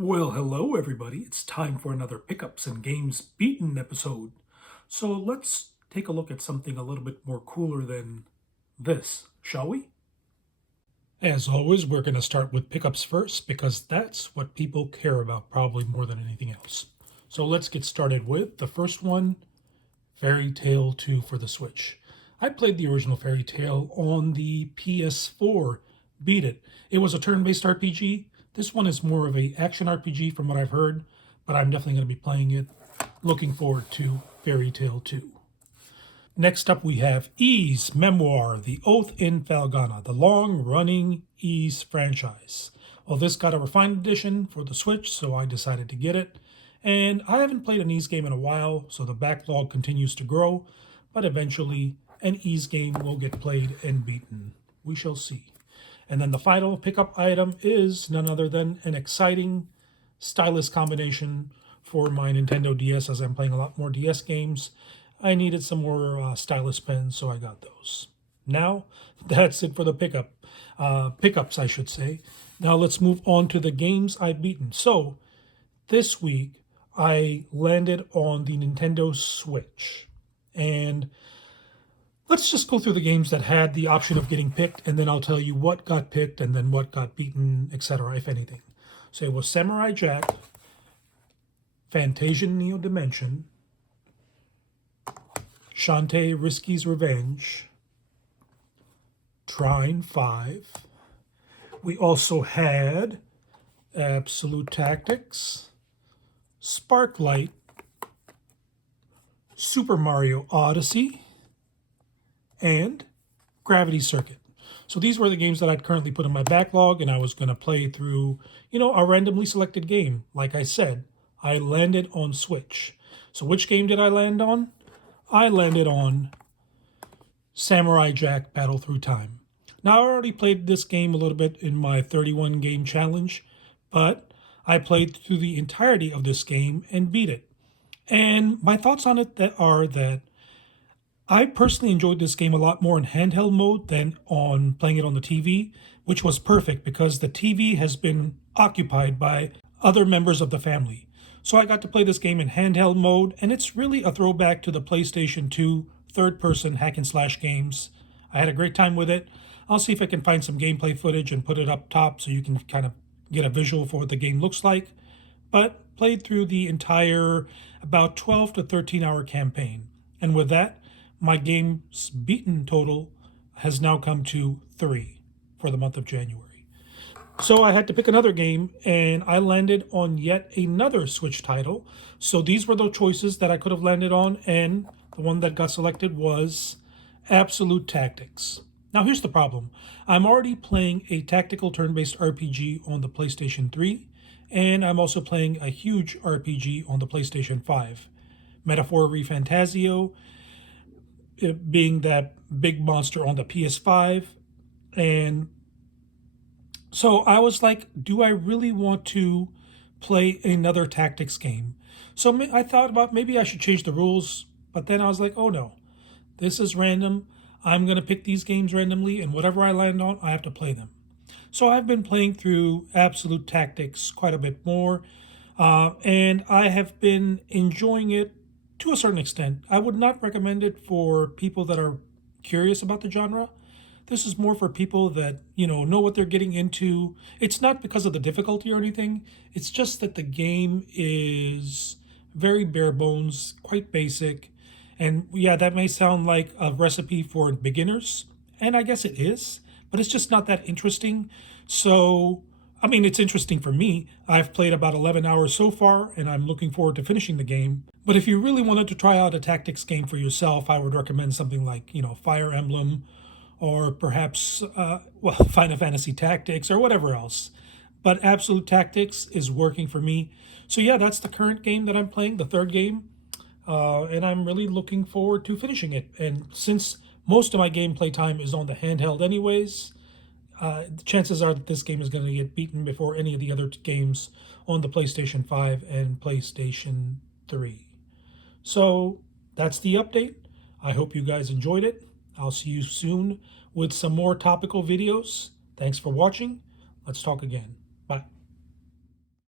Well, hello everybody. It's time for another Pickups and Games Beaten episode. So let's take a look at something a little bit more cooler than this, shall we? As always, we're going to start with pickups first because that's what people care about probably more than anything else. So let's get started with the first one, Fairy Tail 2 for the Switch. I played the original Fairy Tail on the PS4. Beat it. It was a turn-based RPG. This one is more of a action RPG from what I've heard, but I'm definitely going to be playing it. Looking forward to Fairy Tail 2. Next up we have Ys Memoir, The Oath in Felghana, the long-running Ys franchise. Well, this got a refined edition for the Switch, so I decided to get it. And I haven't played an Ys game in a while, so the backlog continues to grow, but eventually an Ys game will get played and beaten. We shall see. And then the final pickup item is none other than an exciting stylus combination for my Nintendo DS, as I'm playing a lot more DS games. I needed some more stylus pens, so I got those. Now, that's it for the pickups, I should say. Now let's move on to the games I've beaten. So, this week, I landed on the Nintendo Switch. And let's just go through the games that had the option of getting picked, and then I'll tell you what got picked and then what got beaten, etc., if anything. So it was Samurai Jack, Fantasian Neo Dimension, Shantae Risky's Revenge, Trine 5. We also had Absolute Tactics, Sparklight, Super Mario Odyssey, and Gravity Circuit. So these were the games that I'd currently put in my backlog, and I was going to play through, a randomly selected game. Like I said, I landed on Switch. So which game did I land on? I landed on Samurai Jack Battle Through Time. Now, I already played this game a little bit in my 31 game challenge, but I played through the entirety of this game and beat it. And my thoughts on it are that I personally enjoyed this game a lot more in handheld mode than on playing it on the TV, which was perfect because the TV has been occupied by other members of the family. So I got to play this game in handheld mode, and it's really a throwback to the PlayStation 2 third-person hack-and-slash games. I had a great time with it. I'll see if I can find some gameplay footage and put it up top so you can kind of get a visual for what the game looks like. But played through the entire about 12 to 13 hour campaign. And with that, my game's beaten total has now come to 3 for the month of January. So I had to pick another game, and I landed on yet another Switch title. So these were the choices that I could have landed on, and the one that got selected was Absolute Tactics. Now here's the problem. I'm already playing a tactical turn-based RPG on the PlayStation 3, and I'm also playing a huge RPG on the PlayStation 5. Metaphor ReFantazio, it being that big monster on the PS5. And so I was like, do I really want to play another tactics game? So I thought about maybe I should change the rules, but then I was like, oh no, this is random. I'm going to pick these games randomly, and whatever I land on, I have to play them. So I've been playing through Absolute Tactics quite a bit more, and I have been enjoying it to a certain extent. I would not recommend it for people that are curious about the genre. This is more for people that, know what they're getting into. It's not because of the difficulty or anything. It's just that the game is very bare bones, quite basic. And yeah, that may sound like a recipe for beginners, and I guess it is, but it's just not that interesting. So, it's interesting for me. I've played about 11 hours so far, and I'm looking forward to finishing the game. But if you really wanted to try out a tactics game for yourself, I would recommend something like, Fire Emblem, or perhaps, Final Fantasy Tactics, or whatever else. But Absolute Tactics is working for me. So yeah, that's the current game that I'm playing, the third game. And I'm really looking forward to finishing it. And since most of my gameplay time is on the handheld anyways, the chances are that this game is going to get beaten before any of the other games on the PlayStation 5 and PlayStation 3. So that's the update. I hope you guys enjoyed it. I'll see you soon with some more topical videos. Thanks for watching. Let's talk again.